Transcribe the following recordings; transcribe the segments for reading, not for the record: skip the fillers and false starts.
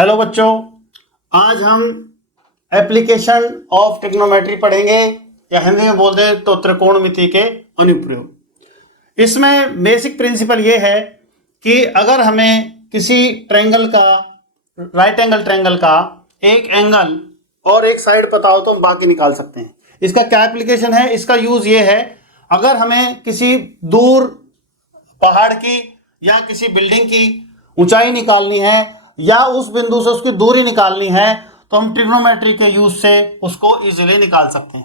Hello बच्चों, आज हम एप्लीकेशन ऑफ ट्रिग्नोमेट्री पढ़ेंगे या हिंदी में बोलते हैं तो त्रिकोणमिति के अनुप्रयोग। इसमें बेसिक प्रिंसिपल ये है कि अगर हमें किसी ट्रायंगल का, राइट एंगल ट्रायंगल का एक एंगल और एक साइड पता हो तो हम बाकी निकाल सकते हैं। इसका क्या एप्लीकेशन है? इसका यूज ये है, अगर हमें किसी दूर पहाड़ की या किसी बिल्डिंग की ऊंचाई निकालनी है या उस बिंदु से उसकी दूरी निकालनी है तो हम ट्रिग्नोमेट्री के यूज से उसको इजीली निकाल सकते हैं।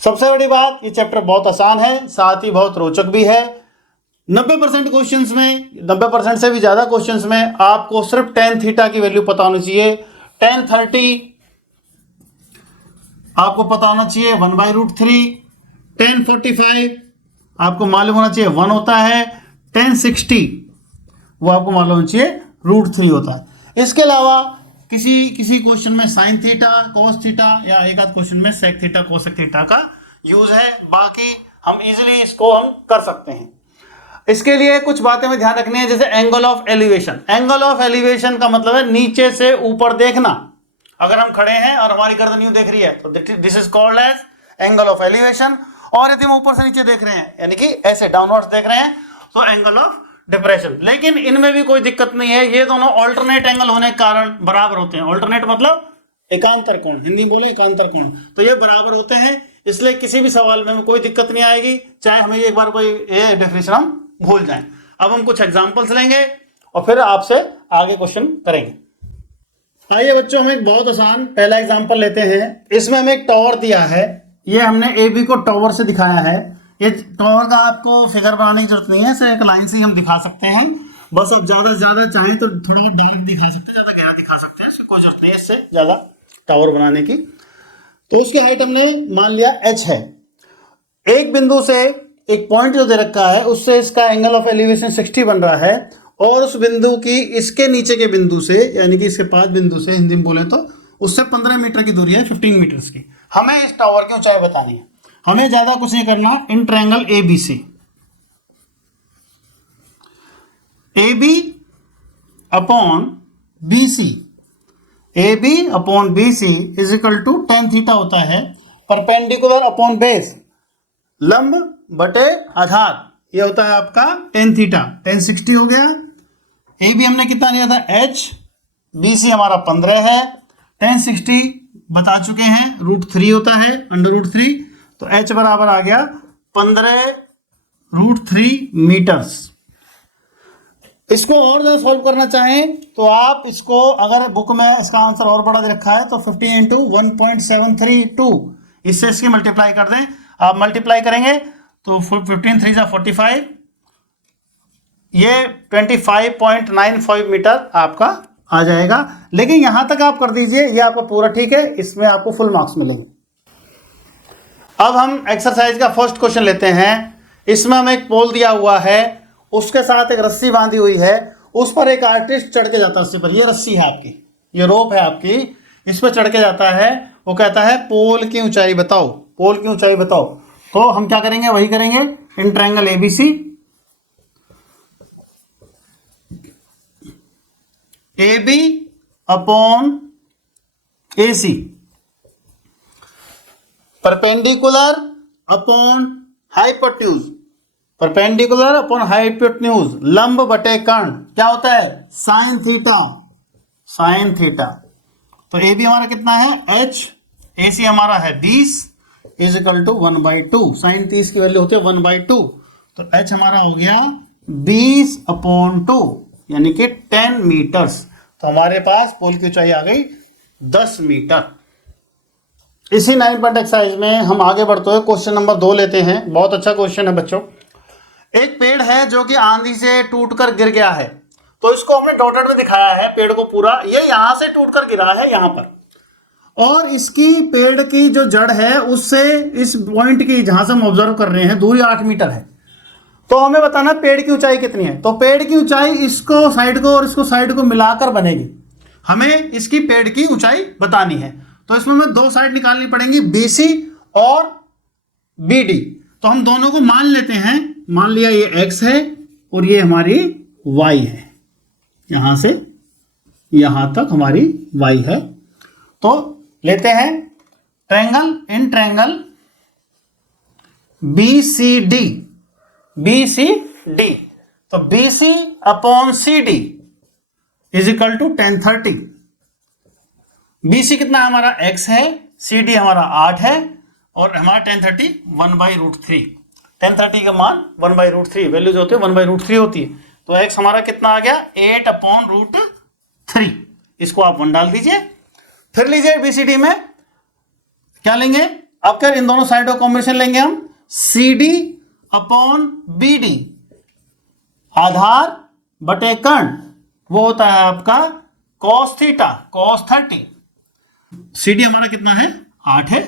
सबसे बड़ी बात, ये चैप्टर बहुत आसान है, साथ ही बहुत रोचक भी है। 90% क्वेश्चंस में, 90% से भी ज्यादा क्वेश्चंस में आपको सिर्फ tan थीटा की वैल्यू पता होनी चाहिए। tan 30 आपको पता होना चाहिए 1/√3। tan 45 आपको मालूम होना चाहिए 1 होता है। tan 60 वो आपको मालूम होना चाहिए √3 होता है। इसके अलावा किसी क्वेश्चन में साइन थीटा, कॉस थीटा या एक आध क्वेश्चन में सेक थीटा, कोसेक थीटा का यूज है। बाकी हम इजीली इसको हम कर सकते हैं। इसके लिए कुछ बातें में ध्यान रखनी है, जैसे angle of elevation. Angle of elevation का मतलब है नीचे से ऊपर देखना। अगर हम खड़े हैं और हमारी गर्दन यूं देख रही है तो this is called as angle of elevation. और यदि हम ऊपर से नीचे देख रहे हैं यानी कि ऐसे डाउनवर्ड्स देख रहे हैं तो एंगल ऑफ डिप्रेशन। लेकिन इनमें भी कोई दिक्कत नहीं है, ये दोनों ऑल्टरनेट एंगल होने के कारण बराबर होते हैं। ऑल्टरनेट मतलब एकांतर कोण, हिंदी बोले एकांतर कोण, तो ये बराबर होते हैं। इसलिए किसी भी सवाल में हमें कोई दिक्कत नहीं आएगी, चाहे हमें एक बार कोई ये डेफिनेशन हम भूल जाएं। अब हम कुछ एग्जांपल्स लेंगे और फिर आपसे आगे क्वेश्चन करेंगे। आइए बच्चों, हम एक बहुत आसान पहला एग्जाम्पल लेते हैं। इसमें हमें एक टावर दिया है, ये हमने ए बी को टावर से दिखाया है। ये टावर का आपको फिगर बनाने की जरूरत नहीं है, सिर्फ एक लाइन से ही हम दिखा सकते हैं। बस अब ज्यादा से ज्यादा चाहे तो थोड़ा डायरेक्ट दिखा सकते हैं, ज्यादा गहरा दिखा सकते हैं, इसकी कोई जरूरत नहीं है इससे ज्यादा टावर बनाने की। तो उसकी हाइट हमने मान लिया h है। एक बिंदु से एक पॉइंट जो दे रखा है उससे इसका एंगल ऑफ एलिवेशन 60 बन रहा है, और उस बिंदु की इसके नीचे के बिंदु से यानी कि इसके 5 बिंदु से हिंदी में बोले तो उससे 15 मीटर की दूरी है, 15 मीटर्स की। हमें इस टावर की ऊंचाई बतानी है। हमें ज्यादा कुछ नहीं करना। In triangle ABC, AB upon BC, AB upon BC is equal to tan theta होता है। परपेंडिकुलर अपॉन बेस, लंब बटे आधार, ये होता है आपका tan थीटा। tan 60 हो गया। AB हमने कितना लिया था h, BC हमारा 15 है। tan 60 बता चुके हैं √3 होता है, √3, तो h बराबर आ गया 15√3 मीटर्स। इसको और ज्यादा सॉल्व करना चाहें तो आप इसको, अगर बुक में इसका आंसर और बड़ा दे रखा है तो 15 इंटू 1.732 इससे इसकी मल्टीप्लाई कर दें। आप मल्टीप्लाई करेंगे तो 15 3 45, ये 25.95 मीटर आपका आ जाएगा। लेकिन यहां तक आप कर दीजिए, ये आपका पूरा ठीक है, इसमें आपको फुल मार्क्स मिलेंगे। अब हम एक्सरसाइज का फर्स्ट क्वेश्चन लेते हैं। इसमें हमें एक पोल दिया हुआ है, उसके साथ एक रस्सी बांधी हुई है, उस पर एक आर्टिस्ट चढ़ के जाता है रस्सी पर। ये रस्सी है आपकी, ये रोप है आपकी, इस पर चढ़ के जाता है। वो कहता है पोल की ऊंचाई बताओ, पोल की ऊंचाई बताओ। तो हम क्या करेंगे, वही करेंगे। इन triangle ABC, AB upon AC, perpendicular upon hypotenuse, perpendicular upon hypotenuse, लंब बटे कर्ण, क्या होता है साइन थीटा, साइन थीटा। तो ए बी हमारा कितना है h, ए सी हमारा है 20 इज इक्वल टू 1/2। साइन 30 की वैल्यू होती है 1/2, तो h हमारा हो गया 20/2 यानी कि 10 मीटर्स। तो हमारे पास पोल की ऊंचाई आ गई 10 मीटर। इसी 9 पॉइंट एक्सरसाइज में हम आगे बढ़ते हुए क्वेश्चन नंबर 2 लेते हैं। बहुत अच्छा क्वेश्चन है बच्चों। एक पेड़ है जो कि आंधी से टूटकर गिर गया है, तो इसको हमने डॉटेड में दिखाया है पेड़ को पूरा। ये यहां से टूटकर गिरा है यहां पर, और इसकी पेड़ की जो जड़ है उससे इस पॉइंट की, जहां से हम ऑब्जर्व कर रहे हैं, दूरी 8 मीटर है। तो हमें बताना पेड़ की ऊंचाई कितनी है। तो पेड़ की ऊंचाई इसको साइड को और इसको साइड को मिलाकर बनेगी। हमें इसकी पेड़ की ऊंचाई बतानी है, तो इसमें हमें 2 साइड निकालनी पड़ेंगी, BC और BD। तो हम दोनों को मान लेते हैं। मान लिया ये x है और ये हमारी y है, यहां से यहां तक हमारी y है। तो लेते हैं triangle, in triangle BCD, BCD, तो BC upon CD is equal to 1030। BC कितना हमारा x है, CD हमारा 8 है, और हमारा 1030 1/√3। 1030 का मान 1/√3, वैल्यू जो होती है 1/√3 होती है। तो x हमारा कितना आ गया 8/√3। इसको आप 1 डाल दीजिए। फिर लीजिए BCD में क्या लेंगे, अब क्या इन दोनों साइडों कॉम्बिनेशन लेंगे हम, CD अपॉन BD, आधार बटे कर्ण, वो होता है आपका cos थीटा, cos 30। CD हमारा कितना है 8 है,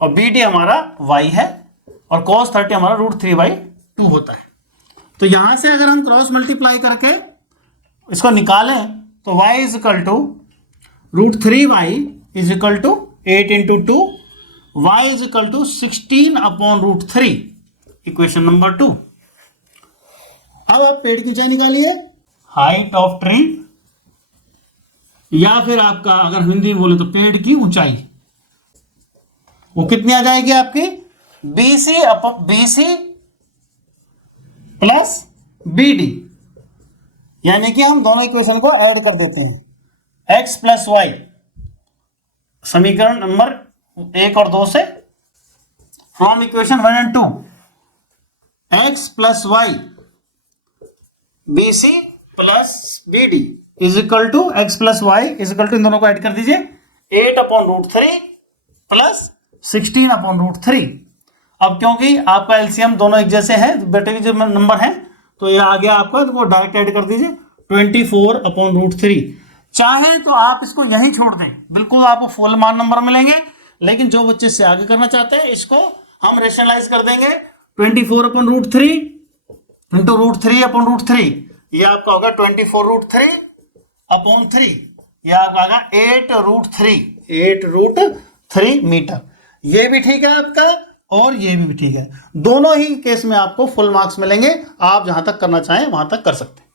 और BD हमारा y है, और cos 30 हमारा √3/2 होता है। तो यहां से अगर हम क्रॉस मल्टीप्लाई करके इसको निकालें तो y is equal to √3y is equal to 8 into 2, y is equal to 16/√3, equation number 2। अब आप पेड़ की ऊंचाई निकालिए, हाइट ऑफ ट्री, या फिर आपका अगर हिंदी में बोले तो पेड़ की ऊंचाई, वो कितनी आ जाएगी आपकी BC प्लस BD, यानी कि हम दोनों इक्वेशन को ऐड कर देते हैं, x प्लस वाई, समीकरण नंबर 1 और 2 से, from equation 1 and 2, x plus y BC plus BD is equal to x plus y is equal to, इन दोनों को ऐड कर दीजिए, 8/√3 प्लस 16/√3। अब क्योंकि आपका एलसीएम दोनों एक जैसे है, बेटे के जो नंबर है, तो ये आ गया आपका, तो वो डायरेक्ट ऐड कर दीजिए 24/√3। चाहे तो आप इसको यहीं छोड़ दें, बिल्कुल आपको फुल मान नंबर मिलेंगे, लेकिन जो बच्चे से आगे करना चाहते हैं इसको हम रेशनलाइज कर देंगे। 24/√3 इंटू √3/√3, ये आपका होगा 24√3/3, ये आपका आएगा 8√3 मीटर। ये भी ठीक है आपका, और ये भी ठीक है, दोनों ही केस में आपको फुल मार्क्स मिलेंगे। आप जहां तक करना चाहें वहां तक कर सकते हैं।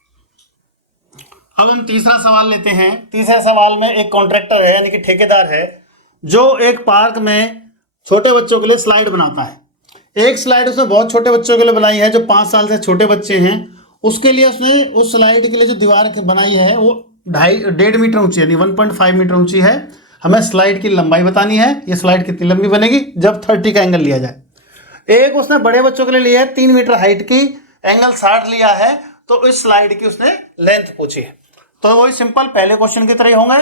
अब हम तीसरा सवाल लेते हैं। तीसरा सवाल में एक कॉन्ट्रैक्टर है, यानी कि ठेकेदार है, जो एक पार्क में छोटे बच्चों के लिए स्लाइड बनाता है। एक स्लाइड उसने बहुत छोटे बच्चों के लिए बनाई है, जो 5 साल से छोटे बच्चे हैं, उसके लिए उसने उस स्लाइड के लिए जो दीवार बनाई है वो 1.5 मीटर ऊंची, यानी 1.5 मीटर ऊंची है। हमें स्लाइड की लंबाई बतानी है, ये स्लाइड कितनी लंबी बनेगी जब 30 का एंगल लिया जाए। एक उसने बड़े बच्चों के लिए लिया है 3 मीटर हाइट की, एंगल 60 लिया है, तो इस स्लाइड की उसने लेंथ पूछी है। तो वही सिंपल पहले क्वेश्चन की तरह ही होंगे।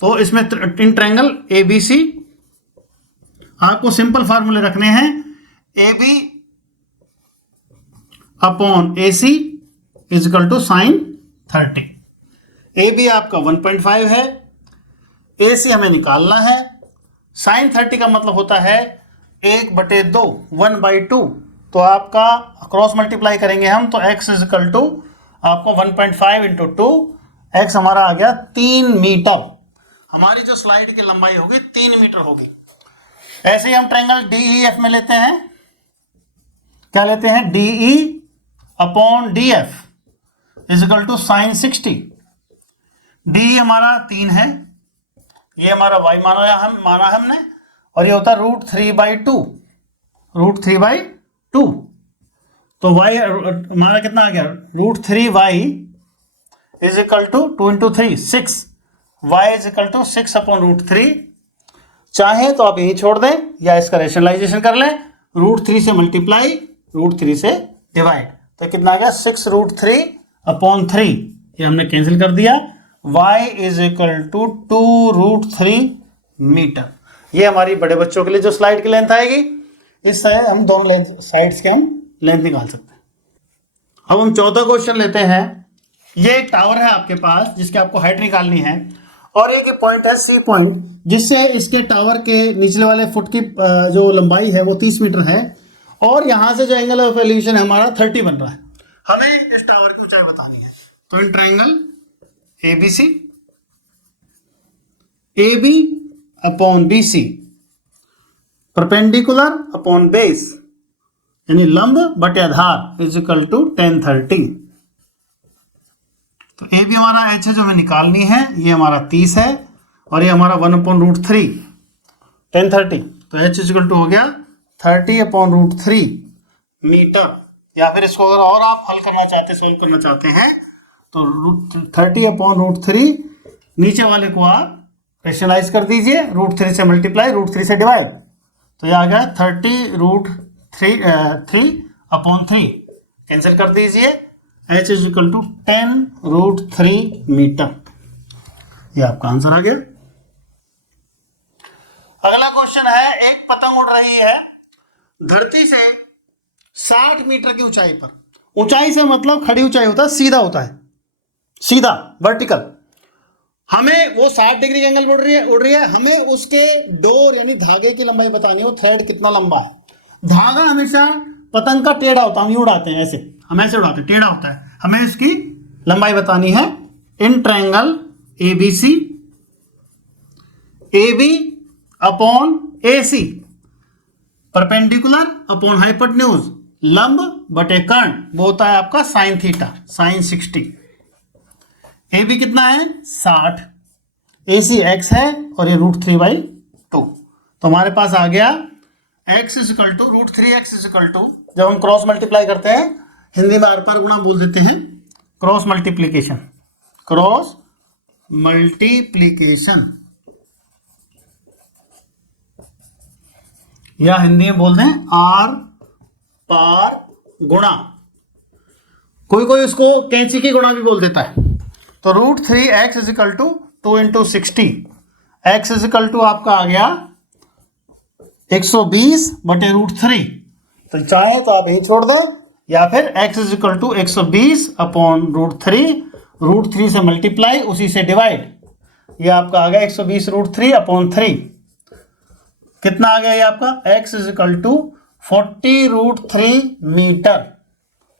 तो इसमें इन ट्रायंगल ABC आपको सिंपल फार्मूले रखने हैं, AB upon AC is equal to sin 30। AB आपका 1.5 है, AC हमें निकालना है, sin 30 का मतलब होता है 1/2, 1/2। तो आपका क्रॉस मल्टीप्लाई करेंगे हम, तो x इज इक्वल टू आपको 1.5 इंटू 2, x हमारा आ गया 3 मीटर। हमारी जो स्लाइड की लंबाई होगी 3 मीटर होगी। ऐसे ही हम ट्रायंगल DEF में लेते हैं, क्या लेते हैं, DE upon DF is equal to sin 60। DE हमारा 3 है, ये हमारा y माना हमने, और ये होता है √3/2, √3/2। तो y हमारा कितना आ गया, √3y is equal to 2 into 3 6, y is equal to 6/√3। चाहे तो आप यही छोड़ दें, या इसका रेशनलाइजेशन कर लें, √3 से मल्टीप्लाई, √3 से डिवाइड, तो कितना आ गया 6√3/3, ये हमने कैंसिल कर दिया। y is equal to 2√3 metre. ये हमारी बड़े बच्चों के लिए जो स्लाइड की लेंथ आएगी, इससे हम दोनों साइड्स के हम लेंथ निकाल सकते हैं। अब हम चौथा क्वेश्चन लेते हैं। ये एक टावर है आपके पास, जिसके आपको हाइट निकालनी है, और एक पॉइंट है C पॉइंट, जिससे इसके टावर के निचले वाले फुट की जो लंबाई है वो 30 मीटर है, और यहां से जो एंगल ऑफ एलिवेशन है हमारा 30 बन रहा है। हमें इस टावर की ऊंचाई बतानी है। तो इन triangle ABC, AB upon BC perpendicular upon base, यानी लंब बटे आधार इज इक्वल टू 1030। तो ए बी हमारा एच है जो हमें निकालनी है, ये हमारा 30 है और ये हमारा 1/√3 1030, तो एच इक्वल टू हो गया 30/√3 मीटर। या फिर इसको अगर और आप हल करना चाहते, सोल्व करना चाहते हैं तो 30/√3 नीचे वाले को आप रेशनलाइज कर दीजिए, √3 से मल्टीप्लाई, √3 से डिवाइड, तो ये आ गया 30√3 कैंसिल कर दीजिए, h is equal to 10√3 metre. ये आपका आंसर आ गया। अगला क्वेश्चन है, एक पतंग उड़ रही है धरती से 60 मीटर की ऊंचाई पर। ऊंचाई से मतलब खड़ी ऊंचाई होता है, सीधा होता है, सीधा वर्टिकल। हमें वो 60 डिग्री एंगल उड़ रही है, हमें उसके डोर यानी धागे की लंबाई बतानी हो, थ्रेड कितना लंबा है। धागा हमेशा पतंग का टेढ़ा होता है, हम ये उड़ाते हैं ऐसे, हम ऐसे उड़ाते हैं, टेढ़ा होता है, हमें इसकी लंबाई बतानी है। इन triangle ABC AB upon AC perpendicular upon hypotenuse लंब बटे कर्ण, वो होता है आपका साइन थीटा, साइन 60। AB कितना है 60, AC x है और ये √3/2, तो हमारे पास आ गया x is equal to √3x is equal to, जब हम क्रॉस मल्टीप्लाई करते हैं हिंदी में आर पार गुणा बोल देते हैं, क्रॉस मल्टीप्लीकेशन, क्रॉस मल्टीप्लीकेशन, या हिंदी में बोल दें आर पार गुणा, कोई कोई इसको कैंची की गुणा भी बोल देता है। तो √3x is equal to 2 × 60, x is equal to आपका आ गया 120/√3, तो चाहे तो आप यही छोड़ दो, या फिर x इज इक्वल टू 120/√3, √3 से मल्टीप्लाई, उसी से डिवाइड, ये आपका आ गया 120√3/3, कितना आ गया ये आपका x is equal to 40√3 metre,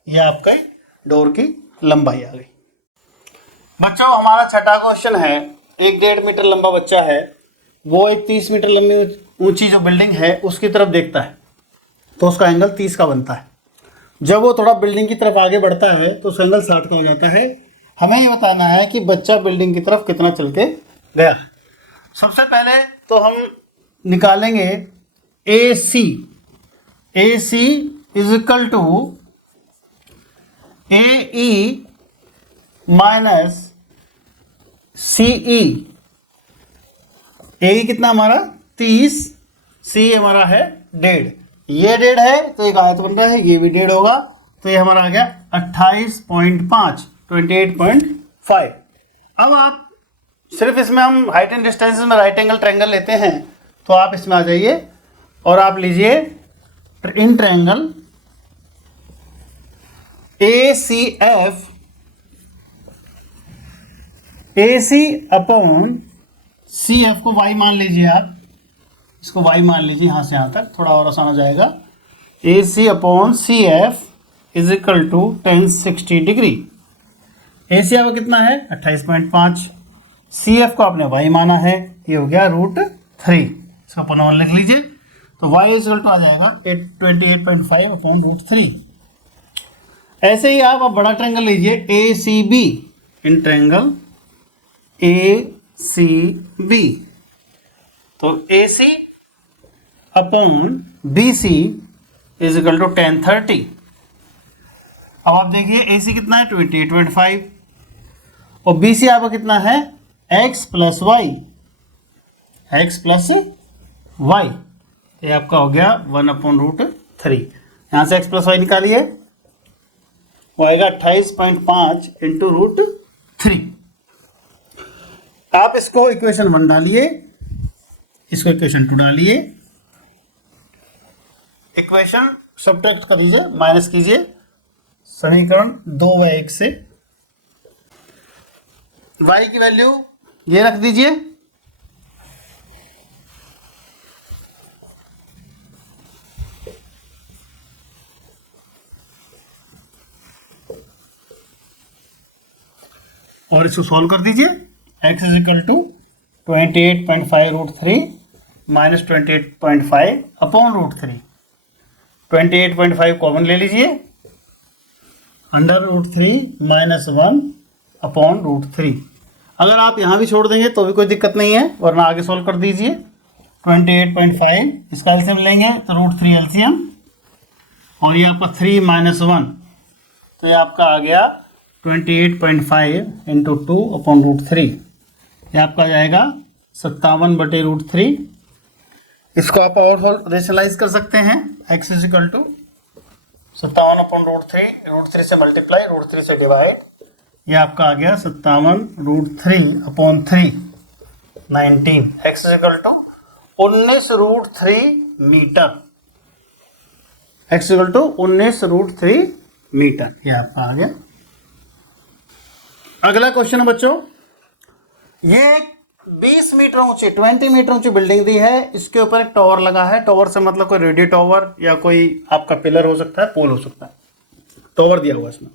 ये आपका डोर की लंबाई आ गई। बच्चों हमारा छठा क्वेश्चन है, एक 1.5 मीटर लंबा बच्चा है, वो एक 30 मीटर लंबी ऊंची जो बिल्डिंग है उसकी तरफ देखता है, तो उसका एंगल 30 का बनता है। जब वो थोड़ा बिल्डिंग की तरफ आगे बढ़ता है तो उसका एंगल 60 का हो जाता है। हमें ये बताना है कि बच्चा बिल्डिंग की तरफ कितना चल के गया। सबसे पहले तो हम निकालेंगे AC, AC is equal to AE minus CE। AE कितना हमारा 30, CE हमारा है 1.5, ये 1.5 है तो एक आयत बन रहा है, ये भी 1.5 होगा, तो ये हमारा आ गया 28.5, 28.5। अब आप सिर्फ इसमें हम हाइट एंड डिस्टेंस में राइट एंगल ट्रायंगल लेते हैं, तो आप इसमें आ जाइए और आप लीजिए in triangle ACF, AC upon CF को y मान लीजिए, आप इसको y मान लीजिए, यहाँ से यहाँ तक थोड़ा और आसान हो जाएगा। AC upon CF is equal to 1060 degree. AC आपका कितना है 28.5, CF को आपने y माना है, ये हो गया √3, इसका पुनः लिख लीजिए, तो y इज इक्वल टू आ जाएगा 28.5 अपॉन √3। ऐसे ही आप बड़ा ट्रायंगल लीजिए ACB, इन ट्रायंगल ACB, तो AC upon BC is equal to 1030। अब आप देखिए AC कितना है 28.5 और BC आपका कितना है x plus y, x plus y, ये आपका हो गया 1/√3। यहाँ से x प्लस वाई निकालिए, वो आएगा 28.5 × √3। आप इसको इक्वेशन 1 डालिए, इसको इक्वेशन 2 डालिए, इक्वेशन सब्ट्रैक्ट कर लीजिए, माइनस कीजिए, समीकरण 2/1 से y की वैल्यू ये रख दीजिए, और इसको सॉल्व कर दीजिए। x is equal to 28.5 √3 minus 28.5 upon √3, 28.5 common ले लीजिए, अंडर √3 -1 अपॉन √3। अगर आप यहाँ भी छोड़ देंगे तो भी कोई दिक्कत नहीं है, वरना आगे सॉल्व कर दीजिए। 28.5 इसका एलसीएम लेंगे तो √3 एलसीएम, और ये आपका 3 - 1, तो ये आपका आ गया 28.5 × 2 अपॉन √3। ये आपका आ जाएगा 57/√3। इसको आप और रेशनलाइज कर सकते हैं। x = 57/√3, √3 से मल्टीप्लाई, √3 से डिवाइड, ये आपका आ गया 57√3/3, 19। x = 19√3 metre. x = 19√3 मीटर, ये आपका आ गया। अगला क्वेश्चन है बच्चों, ये 20 मीटर ऊंची, 20 मीटर ऊंची बिल्डिंग दी है, इसके ऊपर एक टावर लगा है। टावर से मतलब कोई रेडियो टावर या कोई आपका पिलर हो सकता है, पोल हो सकता है, टावर दिया हुआ इसमें।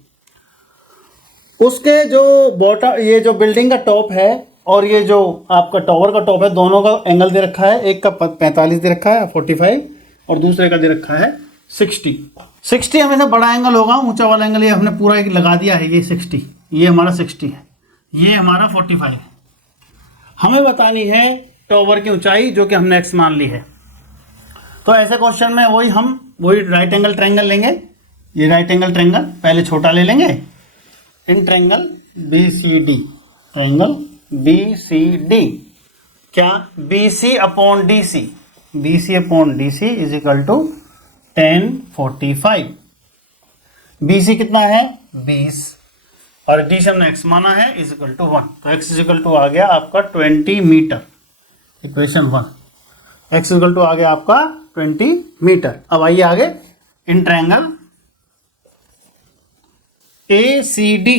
उसके जो बॉटम, ये जो बिल्डिंग का टॉप है और ये जो आपका टावर का टॉप है, दोनों का एंगल दे रखा है। एक का 45 दे रखा है 45, और दूसरे का दे रखा है 60। 60 हमेशा बड़ा एंगल होगा, ऊंचा वाला एंगल ये हमने पूरा एक लगा दिया है, ये 60, ये हमारा 60 है, ये हमारा 45 है। हमें बतानी है टावर की ऊंचाई, जो कि हमने x मान ली है। तो ऐसे क्वेश्चन में वही राइट एंगल ट्रायंगल लेंगे। ये राइट एंगल ट्रायंगल पहले छोटा ले लेंगे, इन ट्रायंगल BCD, ट्रायंगल BCD, क्या BC/DC, BC/DC = 1045। BC कितना है 20, और डी से हमने x माना है = 1, तो x = आ गया आपका 20 मीटर। इक्वेशन 1, x = आ गया आपका 20 मीटर। अब आइए आगे, इन ट्रायंगल ACD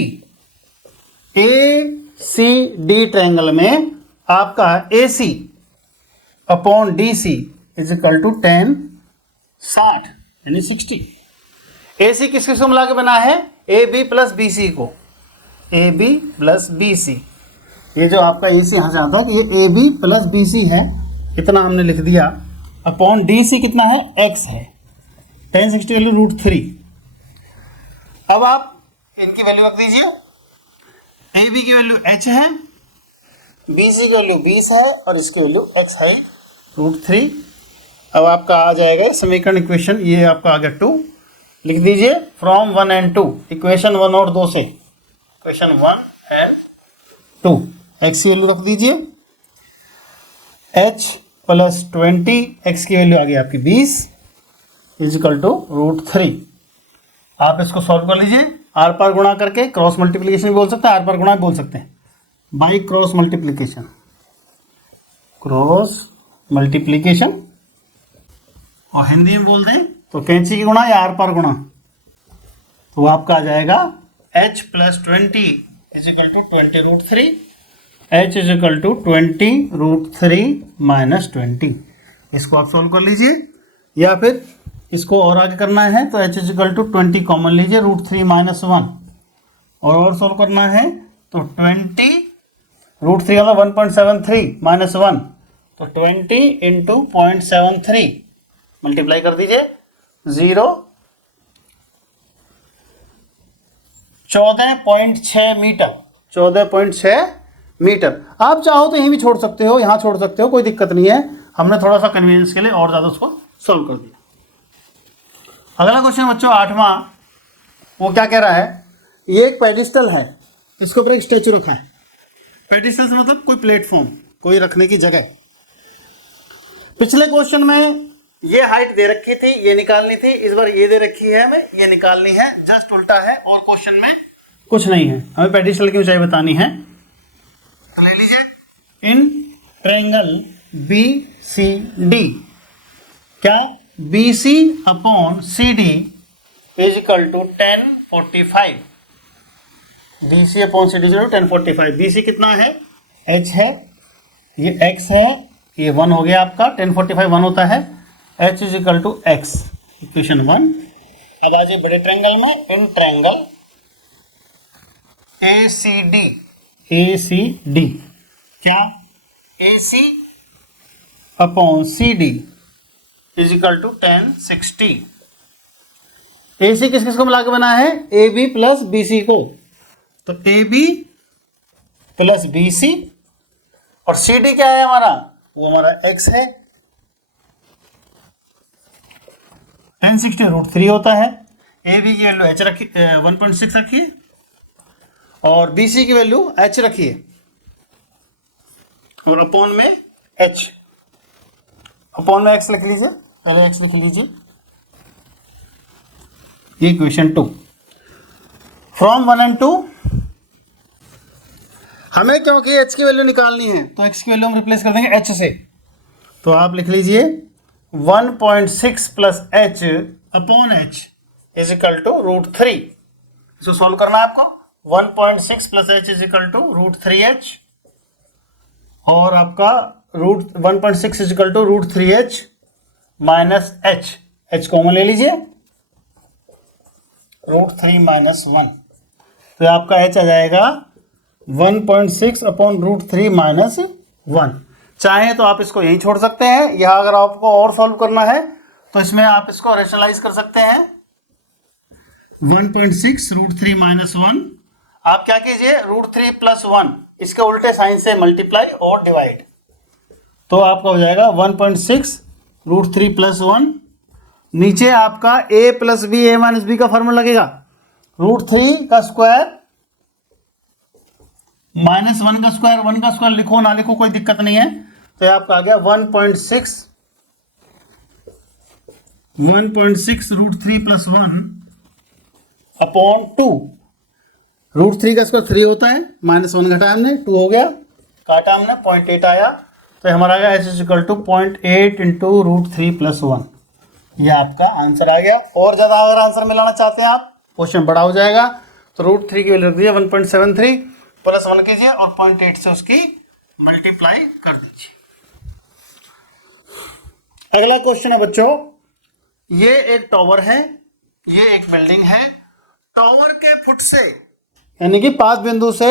ट्रायंगल में आपका AC/DC = 10 60, यानी 60। AC किस किस को मिला के बना है, AB + BC को, AB + BC। ये जो आपका AC यहाँ से आता है कि ये AB + BC है, इतना हमने लिख दिया, अपॉन DC कितना है, x है, 1060 वैल्यू √3। अब आप इनकी वैल्यू रख दीजिए। AB की वैल्यू h है, BC की वैल्यू 20 है, और इसकी वैल्यू x है √3। अब आपका आ जाएगा समीकरण, इक्वेशन, ये आपका आ गया 2। लिख दीजिए फ्रॉम 1 और 2, इक्वेशन 1 और 2 से, इक्वेशन 1 और 2, x की वैल्यू रख दीजिए h + 20, x की वैल्यू आ गई आपकी 20 = √3। आप इसको सॉल्व कर लीजिए, आर पार गुणा करके, क्रॉस मल्टीप्लिकेशन भी बोल सकते हैं, आर पार गुणा भी बोल सकते हैं, बाई क्रॉस मल्टीप्लिकेशन, और हिंदी में बोल दें तो कैंची की गुणा या आर पार गुणा। तो आपका आ जाएगा h + 20 = 20 √3, h = 20 √3 - 20। इसको आप सॉल्व कर लीजिए, या फिर इसको और आगे करना है तो h = 20 कॉमन लीजिए, √3 - 1, और सॉल्व करना है तो 20 √3 का 1.73 - 1, तो 20 × 0.73 मल्टीप्लाई कर दीजिए, 14.6 मीटर, 14.6 मीटर। आप चाहो तो यहीं भी छोड़ सकते हो, यहाँ छोड़ सकते हो, कोई दिक्कत नहीं है। हमने थोड़ा सा कन्वीनियंस के लिए और ज़्यादा उसको सॉल्व कर दिया। अगला क्वेश्चन बच्चों 8वां, वो क्या कह रहा है, ये एक पेडिस्टल है, इसके ऊपर एक स्टैचू रखा है। पेडिस्टल से मतलब कोई प्लेटफॉर्म, कोई रखने की जगह। पिछले क्वेश्चन में ये हाइट दे रखी थी, ये निकालनी थी, इस बार ये दे रखी है हमें, ये निकालनी है, जस्ट उल्टा है, और क्वेश्चन में कुछ नहीं है, हमें पेडिस्टल की ऊंचाई बतानी है। तो ले लीजिए, इन ट्रायंगल BCD, क्या BC/CD = 1045, BC/CD = 1045। BC कितना है, h है, ये x है, ये 1 हो गया आपका, 1045 1 होता है, h = x, इक्वेशन 1। अब आ जाए बड़े ट्रायंगल में, इन ट्रायंगल ACD, क्या AC/CD = 1060। AC किस किस को मिला के बना है, AB + BC को, तो AB प्लस बी सी, और सी डी क्या है हमारा, वो हमारा एक्स है। tan 60 √3 होता है। ए बी की वैल्यू एच रखिए, 1.6 रखिए, और बी सी की वैल्यू एच रखिए, और अपॉन में एच, अपॉन में एक्स लिख लीजिए, पहले एक्स लिख लीजिए। ये क्वेश्चन 2 फ्रॉम 1 and 2। हमें क्योंकि एच की वैल्यू निकालनी है तो एक्स की वैल्यू हम रिप्लेस कर देंगे एच से, तो आप लिख लीजिए 1.6 plus h upon h is equal to √3। इसको सॉल्व करना है आपको। 1.6 plus h is equal to √3h, और आपका 1.6 is equal to √3h minus h, h common ले लीजिए, √3 माइनस 1, तो आपका एच आ जाएगा 1.6 अपॉन √3 माइनस 1। चाहे तो आप इसको यहीं छोड़ सकते हैं, या अगर आपको और सॉल्व करना है तो इसमें आप इसको रेशनलाइज कर सकते हैं। 1.6 √3 माइनस 1, आप क्या कीजिए √3 प्लस 1 इसके उल्टे साइन से मल्टीप्लाई और डिवाइड, तो आपका हो जाएगा 1.6 √3 प्लस 1, नीचे आपका a plus b a minus b का फॉर्मूला लगेगा, √3 का स्क्वायर माइनस 1 का स्क्वायर, 1 का स्क्वायर लिखो ना लिखो कोई दिक्कत नहीं है, तो आपका आ गया 1.6 √3 प्लस 1 अपॉन 2। √3 का स्क्वायर 3 होता है, माइनस 1 घटा हमने 2 हो गया, काटा हमने 0.8 आया, तो हमारा आ गया h is equal to 0.8 into √3 plus 1। ये आपका आंसर आ गया। और ज़्यादा अगर आंसर मिलाना चाहते हैं आप, क्वेश्चन बड़ा हो जाएगा, तो √3 की वैल्यू रख दीजिए 1.73 प्लस 1 कीजिए और 0.8 से उसकी मल्टीप्लाई कर दीजिए। अगला क्वेश्चन है बच्चों, ये एक टावर है, ये एक बिल्डिंग है, टावर के फुट से यानी कि 5 बिंदु से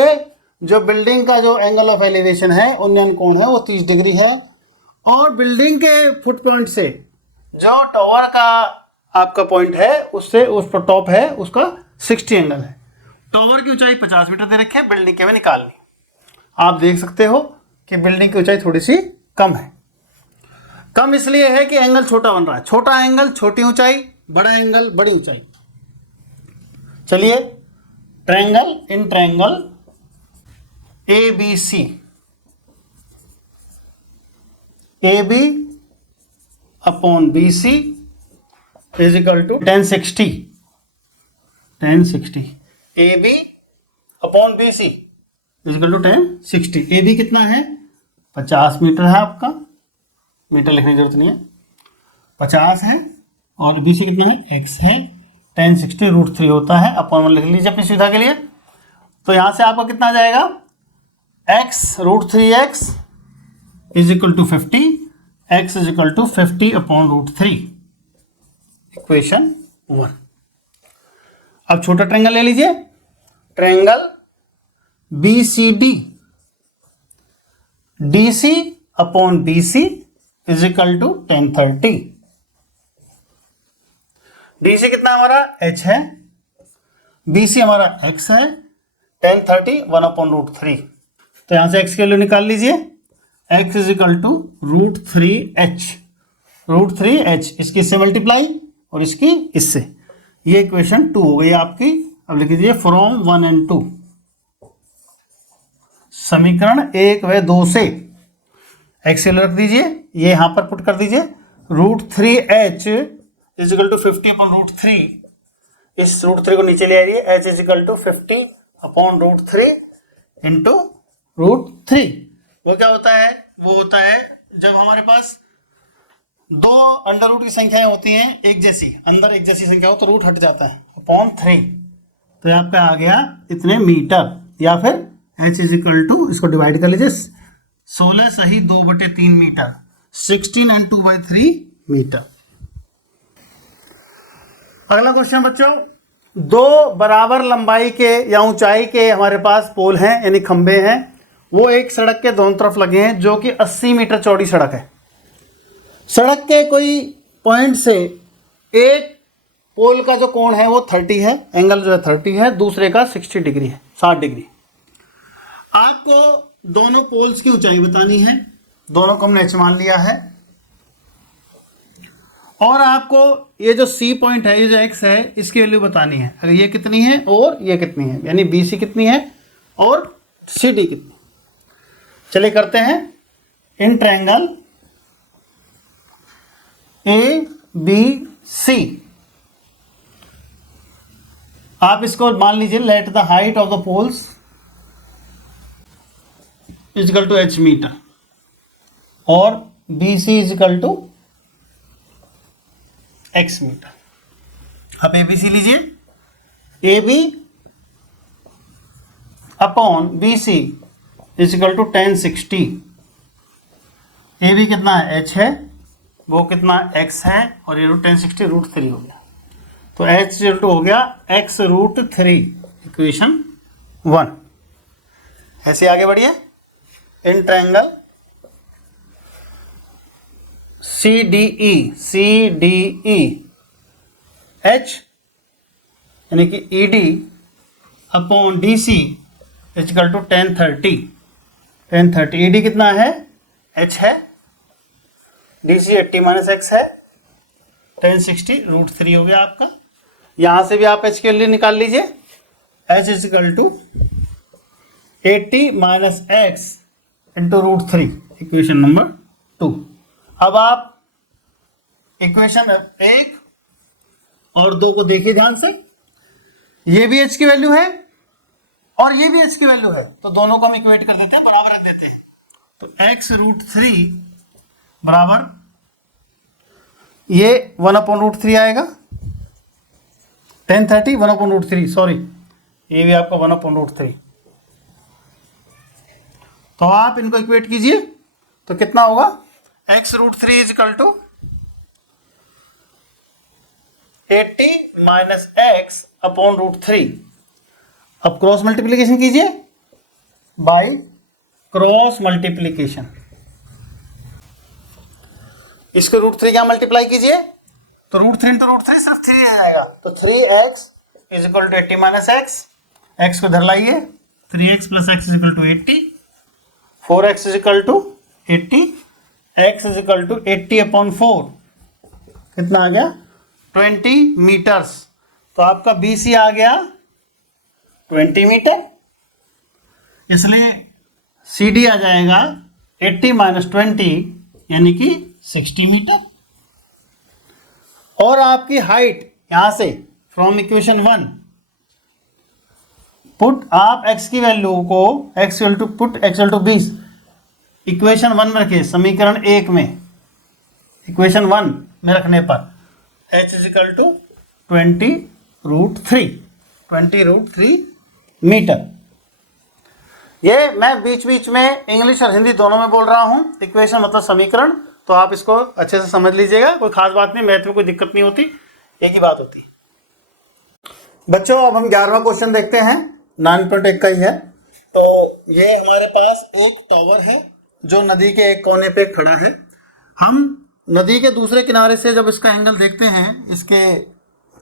जो बिल्डिंग का जो एंगल ऑफ एलिवेशन है उन्नयन कोण है वो 30 डिग्री है, और बिल्डिंग के फुट पॉइंट से जो टावर का आपका पॉइंट है उससे उस पर टॉप है उसका 60 एंगल है। टावर की ऊंचाई 50 मीटर दे रखी है, बिल्डिंग के में निकालनी। आप देख सकते हो कि बिल्डिंग की ऊंचाई थोड़ी सी कम है। कम इसलिए है कि एंगल छोटा बन रहा है, छोटा एंगल छोटी ऊंचाई, बड़ा एंगल बड़ी ऊंचाई। चलिए triangle in triangle ABC, AB upon BC is equal to 1060, AB upon BC is equal to 1060। AB कितना है 50 मीटर है, आपका मीटर लिखने की जरूरत नहीं है, 50 है, और BC कितना है x है, 1060 √3 होता है, अपॉन 1 लिख लीजिए अपनी सुविधा के लिए। तो यहां से आपका कितना आ जाएगा x √3x is equal to 50, x is equal to 50 upon √3, equation 1। अब छोटा ट्रायंगल ले लीजिए, triangle BCD, DC upon BC is equal to 1030। DC कितना हमारा h है, BC हमारा x है, 1030 1 अपॉन √3, तो यहां से x की वैल्यू निकाल लीजिए, x is equal to √3h, इसकी इससे मल्टीप्लाई और इसकी इससे, ये इक्वेशन 2 हो गई आपकी। अब लिख दीजिए फ्रॉम 1 and 2, समीकरण 1 व 2 से x रख दीजिए, ये यहां पर पुट कर दीजिए, √3h is equal to 50 upon √3, इस √3 को नीचे ले आइए, h is equal to 50 upon √3 into √3। वो क्या होता है, वो होता है जब हमारे पास दो अंडर रूट की संख्याएं होती हैं एक जैसी, अंदर एक जैसी संख्या हो तो रूट हट जाता है, अपॉन 3, तो यहाँ पे आ गया इतने मीटर, या फिर h इज इक्वल टू, इसको डिवाइड कर लीजिए, 16 सही 2/3 मीटर, 16 and 2/3 मीटर। अगला क्वेश्चन बच्चों, दो बराबर लंबाई के या ऊंचाई के हमारे पास पोल हैं यानी खंबे हैं, वो एक सड़क के दोनों तरफ लगे हैं जो कि 80 मीटर चौड़ी सड़क है। सड़क के कोई पॉइंट से एक पोल का जो कोण है वो 30 है, एंगल जो है 30 है, दूसरे का 60 डिग्री है, 60 डिग्री। आपको दोनों पोल्स की ऊंचाई बतानी है, दोनों को हमने h मान लिया है, और आपको ये जो C पॉइंट है, ये जो x है, इसकी वैल्यू बतानी है। अगर ये कितनी है और ये कितनी है, यानी BC कितनी है और CD कितनी। चलिए करते हैं। इन ट्रायंगल ABC, आप इसको मान लीजिए, let the height of the poles is equal to h metre और BC is equal to x metre. अब ABC लीजिए, AB upon BC is equal to 1060। AB कितना है, h है, वो कितना x है, और ये 1060 √3 हो गया। तो h इजिकल टू हो गया x √3, इक्वेशन 1। ऐसे आगे बढ़िए। इन ट्रायंगल CDE H यानी कि ED upon DC is equal to 1030। ED कितना है, H है, DC 80 माइनस x है, 1060 √3 हो गया आपका। यहां से भी आप h के लिए निकाल लीजिए, h is equal to 80 minus x into √3, equation number 2। अब आप इक्वेशन 1 और 2 को देखिए ध्यान से। ये भी h की वैल्यू है और ये भी h की वैल्यू है, तो दोनों को हम इक्वेट कर देते हैं, बराबर रख देते हैं। तो x √3 बराबर ये 1/√3 आएगा, 1030 1/√3, सॉरी ये भी आपका 1/√3। तो आप इनको इक्वेट कीजिए तो कितना होगा, x √3 is equal to 80 minus x upon √3। अब क्रॉस मल्टीप्लीकेशन कीजिए, बाय क्रॉस मल्टीप्लीकेशन। इसको √3 क्या मल्टीप्लाई कीजिए, तो √3 इंटू √3 सिर्फ 3 आएगा, तो 3x is equal to 80 minus x को इधर लाइए, 3x plus x is equal to 80, 4x is equal to 80, x is equal to 80 upon 4, कितना आ गया 20 मीटर्स। तो आपका BC आ गया 20 मीटर, इसलिए CD आ जाएगा 80 माइनस 20 यानी कि 60 मीटर। और आपकी हाइट यहां से फ्रॉम इक्वेशन 1 पुट आप x की वैल्यू को x इक्वल टू 20 इक्वेशन 1 में रखिए, समीकरण 1 में इक्वेशन 1 में रखने पर h इजिकल टू 20√3 मीटर। ये मैं बीच बीच में इंग्लिश और हिंदी दोनों में बोल रहा हूं। इक्वेशन मतलब समीकरण, तो आप इसको अच्छे से समझ लीजिएगा, कोई खास बात नहीं, मैथ में कोई दिक्कत नहीं होती, एक ही बात होती। बच्चों अब हम 11वां क्वेश्चन देखते हैं, 9.1 का ही है। तो ये हमारे पास एक टावर है जो नदी के एक कोने पे खड़ा है। हम नदी के दूसरे किनारे से जब इसका एंगल देखते हैं, इसके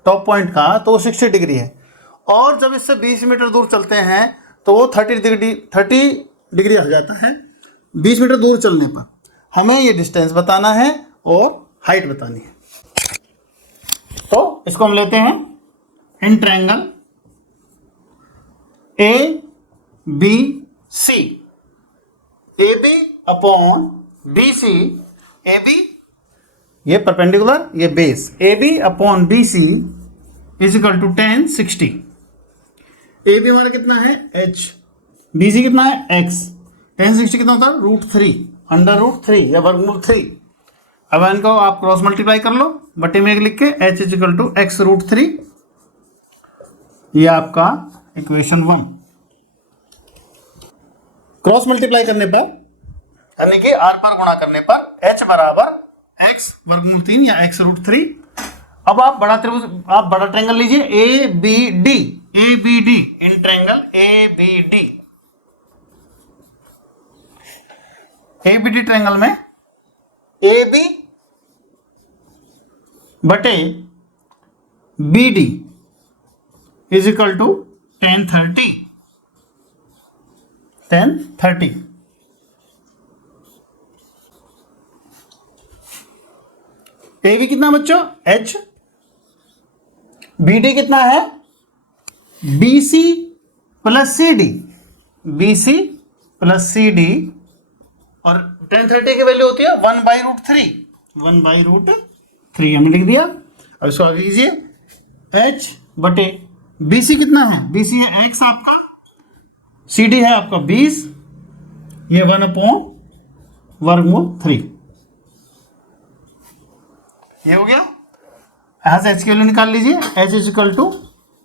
टॉप पॉइंट का, तो 60 डिग्री है, और जब इससे 20 मीटर दूर चलते हैं तो वो 30 डिग्री हो जाता है। 20 मीटर दूर चलने पर हमें ये डिस्टेंस बताना है और हाइट बतानी है। तो इसको हम लेते हैं in triangle ABC, AB upon BC, AB ये परपेंडिकुलर, ये base, AB upon BC is equal to 1060। AB हमारा कितना है h, BC कितना है x, 1060 कितना होता है √3, √3 या वर्गमूल 3। अब इनको आप क्रॉस मल्टीप्लाई कर लो, बटे में लिख के h इजिकल टू x √3, ये आपका इक्वेशन 1। क्रॉस मल्टीप्लाई करने पर यानी कि r पर गुणा करने पर h बराबर x वर्गमूल 3 या x √3। अब आप बड़ा त्रिभुज, आप बड़ा ट्रायंगल लीजिए ABD in triangle ABD triangle में AB बटे BD is equal to 1030। 1030। A B कितना बच्चों, एच। बी डी कितना है, B C plus C D, B C plus C D. और 1030 की वैल्यू होती है 1/√3, 1/√3 हमने लिख दिया। अब इसको आगे कीजिए, एच बटे बी सी कितना है, बी सी है एक्स आपका, सी डी है आपका 20, ये 1/√3। ये हो गया। यहां से एच की वैल्यू निकाल लीजिए, h is equal to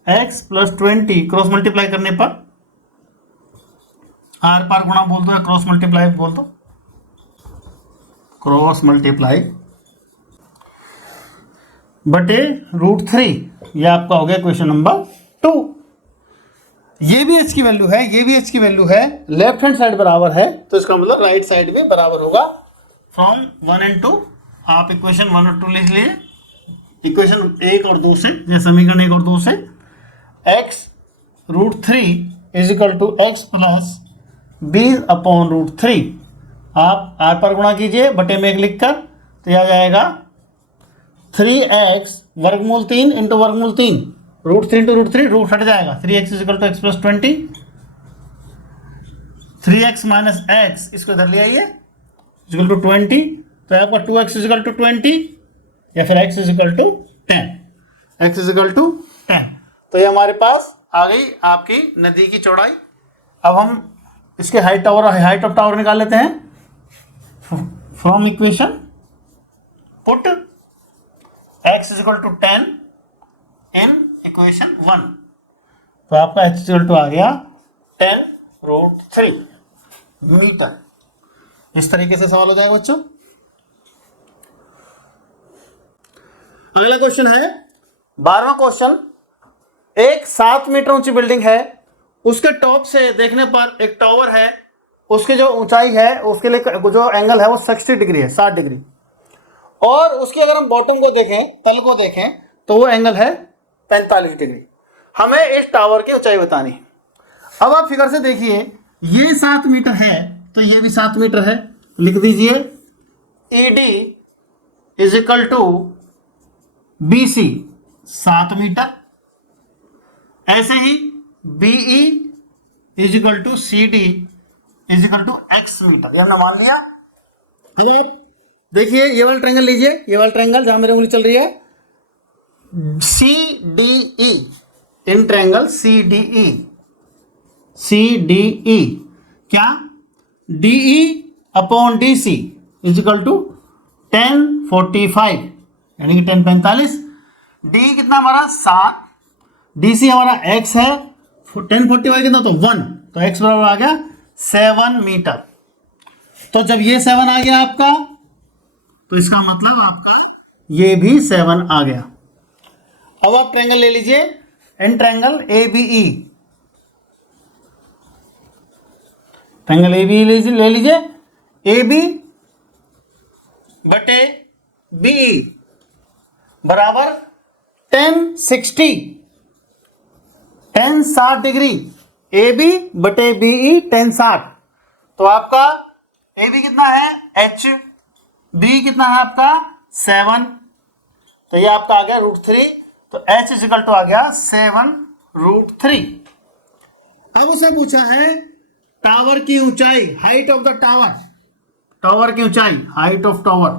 x plus 20, cross multiply करने पर, आर पार गुणा बोल दो या क्रॉस मल्टीप्लाई बोल दो, क्रॉस मल्टीप्लाई बटे √3। ये आपका हो गया क्वेश्चन नंबर 2। ये भी एच की वैल्यू है, ये भी एच की वैल्यू है, लेफ्ट हैंड साइड बराबर है, तो इसका मतलब राइट साइड भी बराबर होगा। फ्रॉम 1 and 2 आप इक्वेशन 1 और 2 लिख लिए, इक्वेशन 1 और 2 से, या समीकरण 1 और 2 से, x√3 is equal to x plus 20/√3। आप आर पर गुणा कीजिए बटे में 1 लिखकर, तो यह आ जाएगा 3x वर्गमूल 3 इंटू वर्गमूल 3, √3 इंटू √3, रूट हट जाएगा, 3x is equal to x plus 20, 3x minus x इसको इधर ले आइए, इक्वल टू 20, तो आपका 2x इज इक्वल टू 20 या फिर x is equal to 10, x is equal to 10। तो ये हमारे पास आ गई आपकी नदी की चौड़ाई। अब हम इसके हाइट ऑफ टावर निकाल लेते हैं। From equation put x is equal to 10 in equation 1, तो आपका h इज इक्वल टू आ गया 10√3 मीटर। इस तरीके से सवाल हो जाएगा बच्चों। अगला क्वेश्चन है 12वां क्वेश्चन। एक 7 मीटर ऊंची बिल्डिंग है, उसके टॉप से देखने पर एक टावर है, उसकी जो ऊंचाई है उसके लिए जो एंगल है वो 60 डिग्री है, 60 डिग्री। और उसकी अगर हम बॉटम को देखें, तल को देखें, तो वो एंगल है 45 डिग्री। हमें इस टावर की ऊंचाई बतानी है। अब आप फिगर से देखिए, ये 7 मीटर है तो ये भी 7 मीटर है, लिख दीजिए ED is equal to BC 7 metre, ऐसे ही BE is equal to CD is equal to x metre, ये हमने मान लिया। अब देखिए ये वाला ट्रायंगल लीजिए, ये वाला ट्रायंगल जहां मेरी उंगली चल रही है, CDE, in triangle CDE, CDE क्या, DE/DC इज इक्वल टू 1045 यानी कि 1045। डी कितना हमारा 7, DC हमारा x है, 1045 कितना तो 1, तो x बराबर आ गया 7 मीटर। तो जब ये 7 आ गया आपका, तो इसका मतलब आपका ये भी 7 आ गया। अब आप ट्रायंगल ले लीजिए, in triangle ABE, triangle ABE ले लीजिए, AB बटे BE बराबर 1060 डिग्री, AB बटे BE 1060। तो आपका AB कितना है H, B कितना है आपका 7, तो ये आपका आ गया √3, तो H इज इक्वल टू आ गया 7√3। अब उसने पूछा है टावर की ऊंचाई, height of the tower, tower की ऊंचाई, हाइट ऑफ टावर,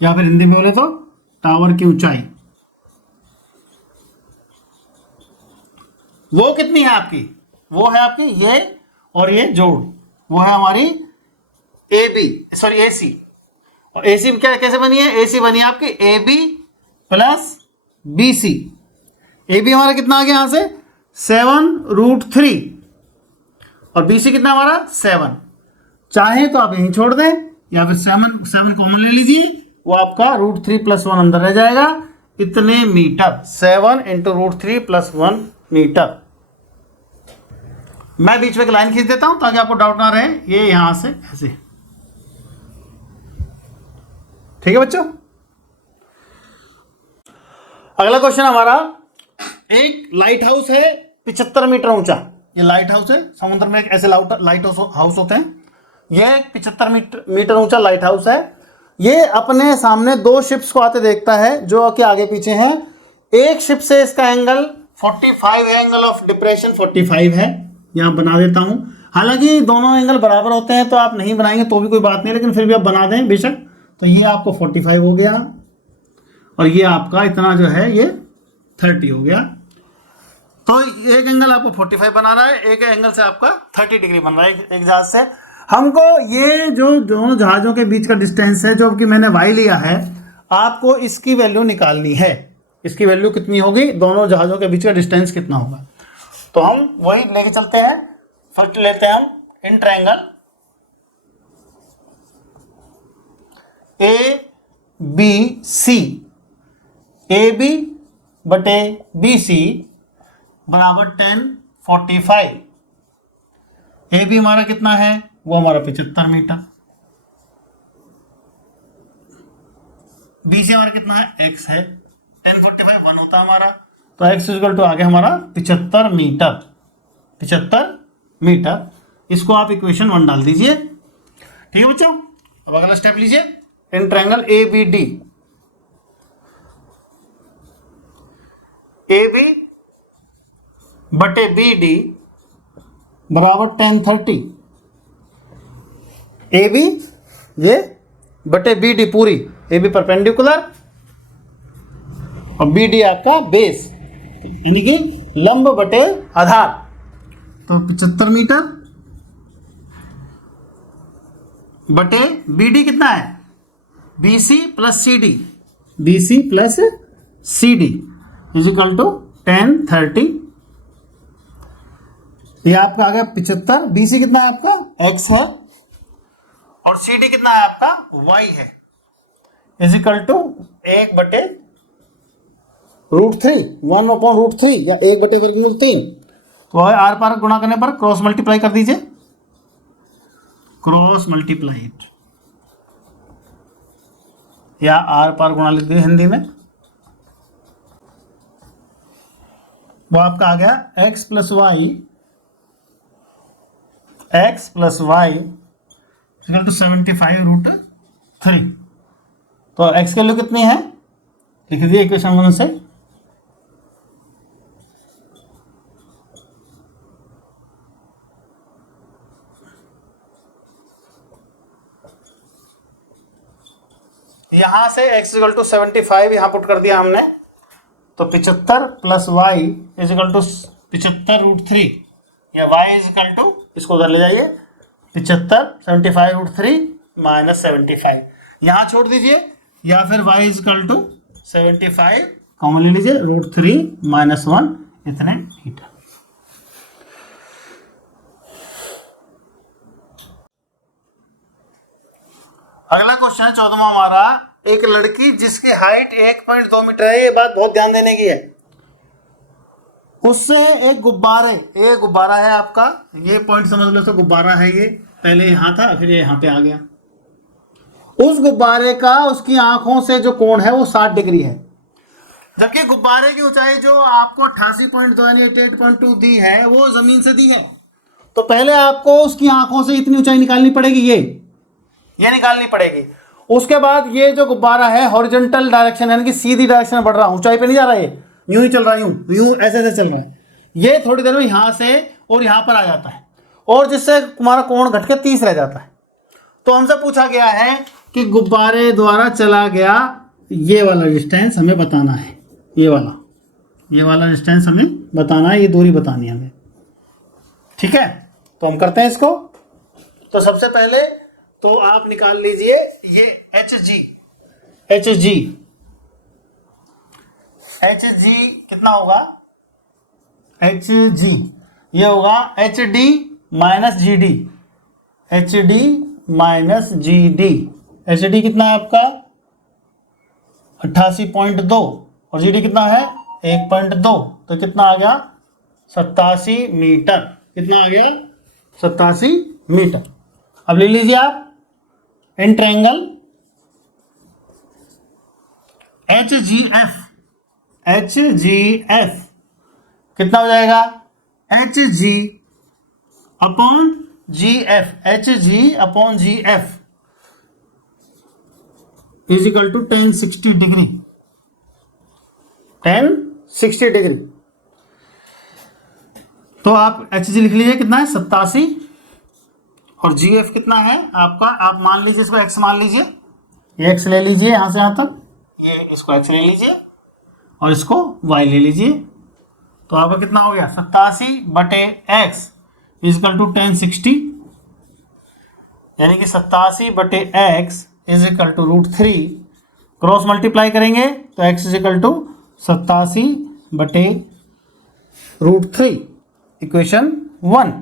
या फिर हिंदी में बोले तो टावर की ऊंचाई, वो कितनी है आपकी, वो है आपकी ये और ये जोड़, वो है हमारी AC। और AC क्या कैसे बनी है, AC बनी है आपकी AB प्लस BC। AB हमारा कितना आ गया यहां से 7√3 और BC कितना हमारा 7। चाहे तो आप यहीं छोड़ दें या फिर 7 कॉमन ले लीजिए, वो आपका √3 + 1 अंदर रह जाएगा, इतने मीटर, 7 × √3 + 1 मीटर। मैं बीच में एक लाइन खींच देता हूं ताकि आपको डाउट ना रहे, ये यहां से ऐसे, ठीक है बच्चों। अगला क्वेश्चन हमारा, एक लाइट हाउस है 75 मीटर ऊंचा, ये लाइट हाउस है, समुद्र में एक ऐसे लाइट हाउस होते हैं। ये 75 मीटर ऊंचा लाइट हाउस है। ये अपने सामने दो शिप्स को आते देखता है जो कि आगे पीछे हैं। एक शिप से इसका एंगल 45 है, एंगल ऑफ डिप्रेशन 45 है, यहाँ बना देता हूँ। हालांकि दोनों एंगल बराबर होते हैं तो आप नहीं बनाएंगे तो भी कोई बात नहीं, लेकिन फिर भी आप बना दें बेशक। तो ये आपको 45 हो गया और ये आपका इतना जो है ये 30 हो गया। तो एक एंगल आपको 45 बना रहा है, एक एंगल से आपका 30 डिग्री बन रहा है एक जहाज से। हमको ये जो दोनों जहाज़ों के बीच का डिस्टेंस है जो कि मैंने y लिया है, आपको इसकी वैल्यू निकालनी है। इसकी वैल्यू कितनी होगी, दोनों जहाज़ों के बीच का डिस्टेंस कितना होगा, तो हम वही लेके चलते हैं। फर्स्ट लेते हैं हम in triangle A B C, A B बटे बी सी बराबर 10 45। ए बी हमारा कितना है, वो हमारा 75 मीटर। बी सी हमारा कितना है, एक्स है, 10 45 1 होता है हमारा, तो एक्स इक्वल टू आ गया हमारा 75 मीटर। 75 मीटर, इसको आप इक्वेशन 1 डाल दीजिए। ठीक है बच्चों, अब अगला स्टेप लीजिए। In triangle A B D, A B बटे बी डी बराबर 10 30। ए बी ये बटे बी डी पूरी, ए बी परपेंडिकुलर और बी डी आपका बेस, यानी कि लंब बटे आधार। तो 75 मीटर बटे बी डी कितना है, B C plus C D, B C plus C D is equal to 10 30। ये आपका आ गया 75। बी सी कितना है आपका, एक्स है, और सी डी कितना है आपका, वाई है, इज इक्वल टू 1 बटे √3, 1/√3 या 1 बटे वर्गमूल 3। तो आर पार गुणा करने पर क्रॉस मल्टीप्लाई कर दीजिए, क्रॉस मल्टीप्लाइड या आर पार गुणा लिख दीजिए हिंदी में। वो आपका आ गया x plus y, x plus y equal to 75√3। तो x की वैल्यू कितनी है, लिख दीजिए इक्वेशन 1 से। यहां से x इक्वल टू 75 यहां पुट कर दिया हमने, तो 75 plus y is equal to 75√3 या y इज इक्वल टू, इसको उधर ले जाइए, 75 75√3 माइनस 75 यहां छोड़ दीजिए, या फिर y is equal to 75 common ले लीजिए, √3 माइनस 1 इतने मीटर। अगला क्वेश्चन है 14वां हमारा, एक लड़की जिसकी हाइट 1.2 मीटर है, ये बात बहुत ध्यान देने की है, उससे एक गुब्बारा है आपका, ये पॉइंट समझ लो, तो गुब्बारा है, ये पहले यहां था फिर ये यहां पे आ गया। उस गुब्बारे का उसकी आंखों से जो कोण है वो 60 डिग्री है, जबकि गुब्बारे की ऊंचाई जो आपको 88.2 यानी 88.2 दी है वो जमीन से दी है। तो पहले आपको उसकी आंखों से इतनी ऊंचाई निकालनी पड़ेगी, ये निकालनी पड़ेगी। उसके बाद ये जो गुब्बारा है हॉरिजॉन्टल डायरेक्शन यानी कि सीधी डायरेक्शन में बढ़ रहा है, ऊंचाई पे नहीं जा रहा है, यूं ही चल रहा है, यूं ऐसे ऐसे चल रहा है। ये थोड़ी देर में यहां से और यहां पर आ जाता है, और जिससे तुम्हारा कोण घट के 30 रह जाता है। तो हमसे पूछा गया है कि गुब्बारे द्वारा चला गया ये वाला डिस्टेंस हमें बताना है, ये वाला डिस्टेंस हमें बताना है, ये दूरी बतानी है हमें। ठीक है, तो हम करते हैं इसको। तो सबसे पहले तो आप निकाल लीजिए ये एच जी कितना होगा, ये होगा HD माइनस GD, HD कितना है आपका 88.2 और GD कितना है 1.2, तो कितना आ गया 87 मीटर। कितना आ गया 87 मीटर। अब ले लीजिए आप इन ट्रायंगल HGF कितना हो जाएगा, H G upon G F, H G upon G F is equal to 1060 degree, 1060 degree. तो आप एच जी लिख लीजिए, कितना है 87, और जी एफ कितना है आपका, आप मान लीजिए इसको एक्स मान लीजिए, ये एक्स ले लीजिए यहां से यहां तक, ये इसको एक्स ले लीजिए और इसको वाई ले लीजिए। तो आपका कितना हो गया 87/x इजकल टू 1060, यानी कि 87/x is equal to √3, cross multiply करेंगे तो x is equal to 87/√3, equation 1।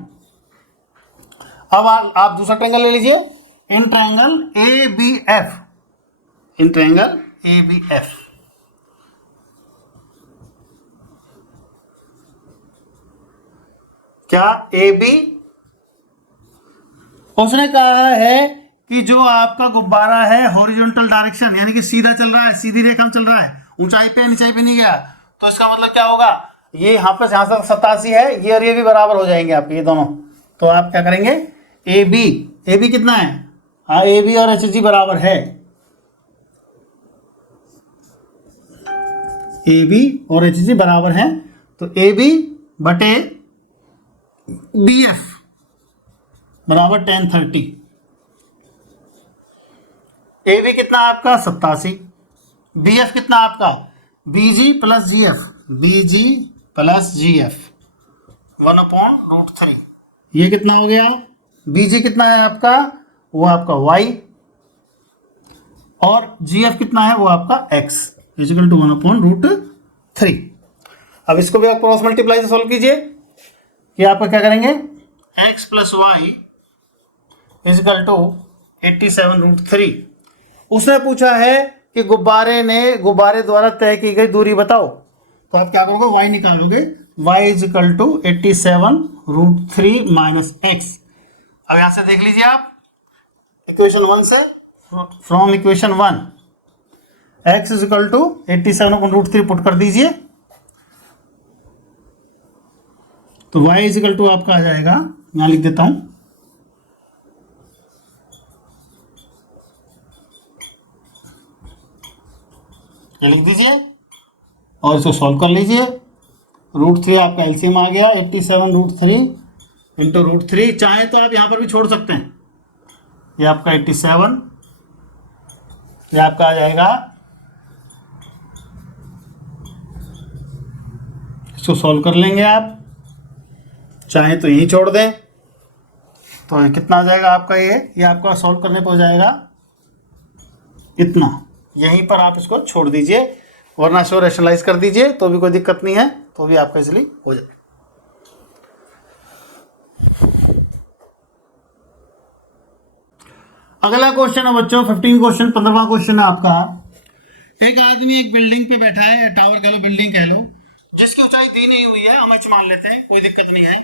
अब आप दूसरा ट्रायंगल ले लीजिए, in triangle A B F, in triangle A B F, क्या ए बी, उसने कहा है कि जो आपका गुब्बारा है हॉरिजॉन्टल डायरेक्शन, यानी कि सीधा चल रहा है, सीधी रेखा में चल रहा है, ऊंचाई पे नीचाई पे नहीं गया, तो इसका मतलब क्या होगा, ये यहाँ पे यहां तक 87 है, ये और ये भी बराबर हो जाएंगे आपके ये दोनों। तो आप क्या करेंगे, ए बी कितना है, हाँ ए बी और एच जी बराबर है, ए बी और एच जी बराबर है, तो ए बी बटे बी एफ बराबर 1030। ए बी कितना आपका 87, बी एफ कितना आपका बी जी प्लस जी एफ, बी जी प्लस जी एफ 1/√3, ये कितना हो गया, बी जी कितना है आपका, वो आपका y, और जी एफ कितना है वो आपका x इजिकल टू 1/√3। अब इसको भी आप क्रॉस मल्टीप्लाई से सॉल्व कीजिए, कि आपका क्या करेंगे, x plus y is equal to 87√3। उसने पूछा है कि गुब्बारे द्वारा तय की गई दूरी बताओ, तो आप क्या करोगे, y निकालोगे, y is equal to 87√3 minus x। अब यहां से देख लीजिए आप इक्वेशन 1 से, from equation 1 x is equal to 87/√3 put कर दीजिए, तो y इजिकल टू आपका आ जाएगा, यहां लिख देता हूं, ये लिख दीजिए और इसको सॉल्व कर लीजिए। √3 आपका एलसीएम आ गया 87√3 इंटू √3, चाहे तो आप यहां पर भी छोड़ सकते हैं, ये आपका 87, ये आपका आ जाएगा, इसको सॉल्व कर लेंगे आप, चाहे तो यही छोड़ दें, तो ये कितना आ जाएगा आपका, ये आपका सॉल्व करने पर हो जाएगा इतना, यहीं पर आप इसको छोड़ दीजिए, वरना इसको रैशनलाइज कर दीजिए तो भी कोई दिक्कत नहीं है, तो भी आपका इसलिए हो जाए। अगला क्वेश्चन है बच्चों 15 क्वेश्चन, 15वां क्वेश्चन है आपका। एक आदमी एक बिल्डिंग पे बैठा है, टावर कह लो, बिल्डिंग कह लो, जिसकी ऊंचाई दी नहीं हुई है, हम एच मान लेते हैं, कोई दिक्कत नहीं है।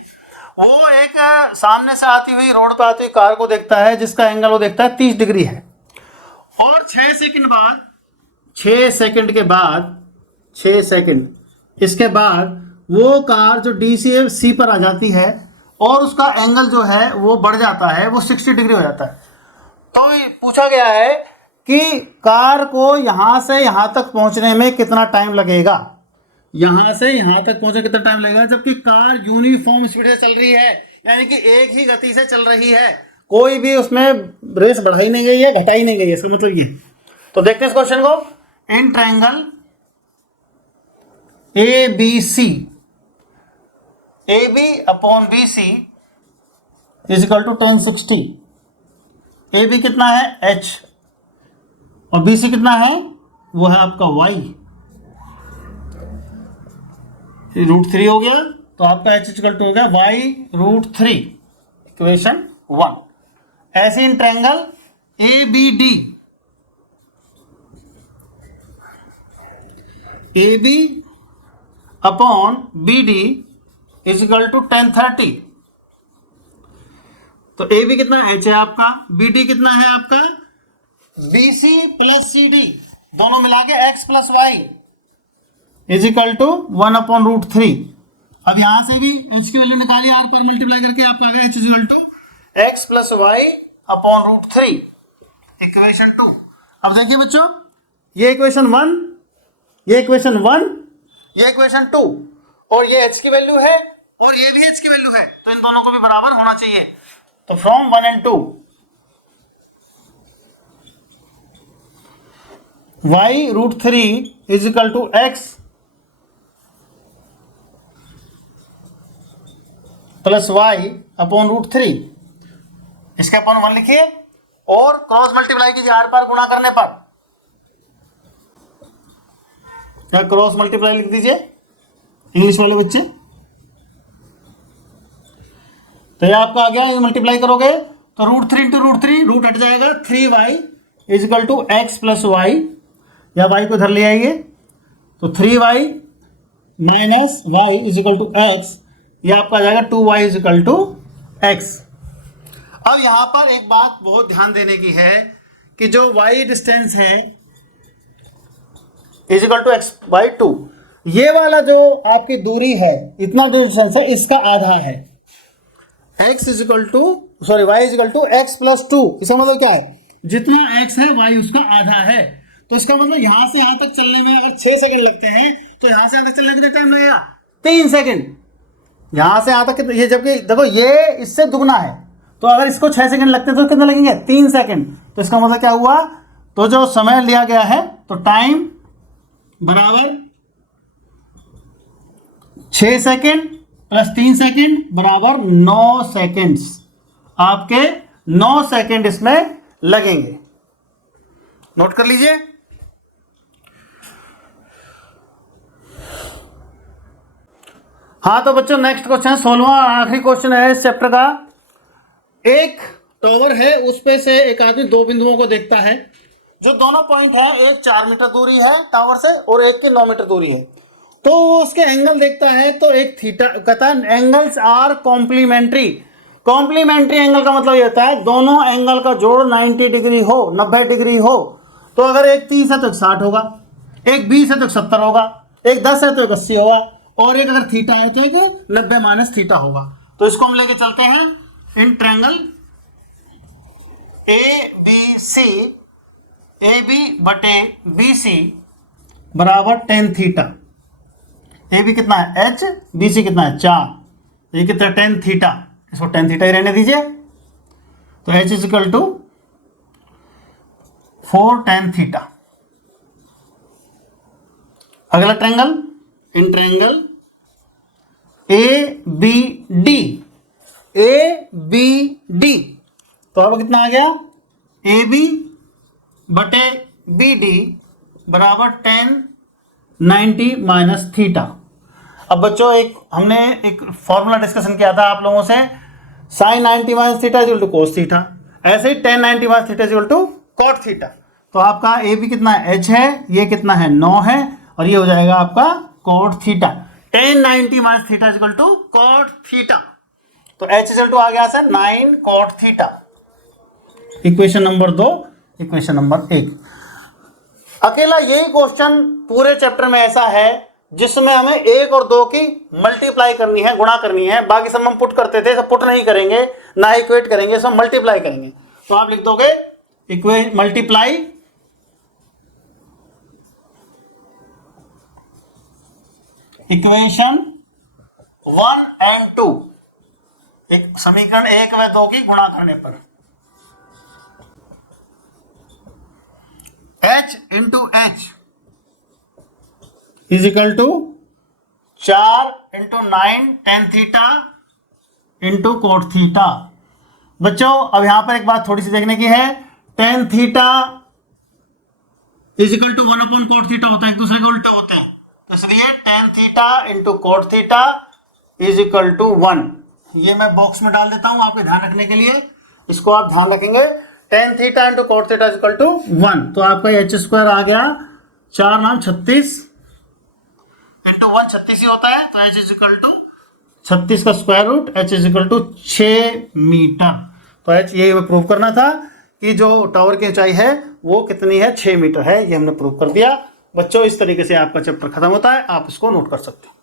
वो एक सामने से आती हुई रोड पे आती हुई कार को देखता है, जिसका एंगल वो देखता है 30 डिग्री है, और 6 सेकंड बाद, 6 सेकंड के बाद, 6 सेकंड इसके बाद वो कार जो डी से सी पर आ जाती है, और उसका एंगल जो है वो बढ़ जाता है, वो 60 डिग्री हो जाता है। तो पूछा गया है कि कार को यहां से यहां तक पहुंचने में कितना टाइम लगेगा, यहां से यहां तक पहुंचने कितना टाइम लगेगा, जबकि कार यूनिफॉर्म स्पीड से चल रही है, यानी कि एक ही गति से चल रही है, कोई भी उसमें रेस बढ़ाई नहीं गई है, घटाई नहीं गई है, इसका मतलब ये। तो देखते हैं इस क्वेश्चन को, in triangle A B C, A B upon B C is equal to 1060, A B कितना है h और बी सी कितना है, वो है आपका y, √3 हो गया, तो आपका h इक्वल टू हो गया y √3, इक्वेशन 1। ऐसे in triangle A B D, A B upon B D is equal to 1030, तो ए बी कितना h है आपका, बी डी कितना है आपका, B C plus C D, दोनों मिला के x plus y is equal to 1/√3। अब यहां से भी h की वैल्यू निकालिए, r पर मल्टीप्लाई करके आपका आ गया h equal to x plus y upon root 3, equation 2। अब देखिए बच्चों, ये इक्वेशन 1, ये इक्वेशन 1, ये इक्वेशन 2, और ये h की वैल्यू है और ये भी h की वैल्यू है, तो इन दोनों को भी बराबर होना चाहिए। तो from 1 and 2 y root 3 is equal to x plus y upon root 3, इसके अपॉन 1 लिखिए और क्रॉस मल्टीप्लाई कीजिए आर पार गुणा करने पर, क्या क्रॉस मल्टीप्लाई लिख दीजिए इंग्लिश वाले बच्चे। तो ये आपका आ गया, ये मल्टीप्लाई करोगे तो रूट 3 इंटू रूट 3, रूट हट जाएगा, 3y is equal to x plus y, या y को इधर ले आइए तो 3y minus y is equal to x, ये आपका आ जाएगा 2y is equal to x. अब यहां पर एक बात बहुत ध्यान देने की है कि जो y डिस्टेंस है is equal to x by 2, ये वाला जो आपकी दूरी है, इतना जो डिस्टेंस है इसका आधा है, x is equal to sorry y is equal to x plus 2। इसका मतलब क्या है, जितना x है y उसका आधा है। तो इसका मतलब यहां से यहां तक चलने में अगर 6 सेकंड लगते हैं तो यहां से यहां तक चलने कितना टाइम लगेगा, 3 सेकंड। यहां से यहां तक ये, जबकि देखो ये इससे दुगना है, तो अगर इसको 6 सेकंड लगते हैं तो कितने लगेंगे, 3 सेकंड। तो इसका मतलब क्या हुआ, तो जो समय लिया गया है तो टाइम बराबर 6 सेकंड प्लस 3 सेकंड बराबर 9 सेकंड्स, आपके 9 सेकंड इसमें लगेंगे। नोट कर लीजिए। हाँ तो बच्चों नेक्स्ट क्वेश्चन 16वां आखिरी क्वेश्चन है इस चैप्टर का। एक टावर है, उस पे से एक आदमी दो बिंदुओं को देखता है, जो दोनों पॉइंट है, एक 4 मीटर दूरी है टावर से और एक के 9 मीटर दूरी है। तो वो उसके एंगल देखता है, तो एक थीटा कहता है angles are complementary. Complementary angle का मतलब ये होता है दोनों एंगल का जोड़ 90 डिग्री हो, 90 डिग्री हो। तो अगर एक 30 है तो एक 60 होगा, एक 20 है तो एक 70 होगा, एक 10 है तो एक 80 होगा, और एक अगर थीटा है तो एक 90 माइनस थीटा होगा। तो इसको हम लेके चलते हैं in triangle A B C, A B बटे बी सी बराबर टेन थीटा। ए बी कितना है h, बी सी कितना है 4, ये कितना टेन थीटा, इसको टेन थीटा ही रहने दीजिए। तो h is equal to 4 tan theta. अगला triangle, in triangle A B D, A B D, तो अब कितना आ गया, ए बी बटे बी डी बराबर 10 90 माइनस थीटा। अब बच्चों एक हमने एक फॉर्मूला डिस्कशन किया था आप लोगों से, sine 90 minus theta equal to cos theta, ऐसे ही 10 90 minus theta equal to cot theta. तो आपका ए बी कितना h है, ये कितना है 9 है, और ये हो जाएगा आपका cot theta. 10 90 minus theta equal to cot theta. तो h इक्वल टू आ गया सर 9 cot theta. Equation number 2, equation number 1। अकेला यही क्वेश्चन पूरे चैप्टर में ऐसा है जिसमें हमें 1 और 2 की मल्टीप्लाई करनी है, गुणा करनी है। बाकी सब हम पुट करते थे, सब पुट नहीं करेंगे, ना इक्वेट करेंगे, सब मल्टीप्लाई करेंगे। तो आप लिख दोगे मल्टीप्लाई इक्वेशन 1 and 2, एक समीकरण 1 व 2 की गुणा करने पर h into h is equal to 4 into 9 tan theta into cot theta. बच्चों अब यहां पर एक बात थोड़ी सी देखने की है, tan theta is equal to 1 upon cot theta होता है, एक दूसरे के उल्टे होते हैं, तो इसलिए tan theta into cot theta is equal to 1। ये मैं बॉक्स में डाल देता हूं आपके ध्यान रखने के लिए, इसको आप ध्यान रखेंगे। Tan theta into cot theta is equal to 1। तो आपका एच स्क्वायर आ गया 4 9 36 इंटू 1 36 ही होता है, तो एच इज इक्वल टू 36 का square root, h is equal to 6 metre. तो एच ये प्रूव करना था कि जो टावर की ऊंचाई है वो कितनी है, 6 मीटर है, ये हमने प्रूव कर दिया। बच्चों इस तरीके से आपका चैप्टर खत्म होता है, आप इसको नोट कर सकते हो।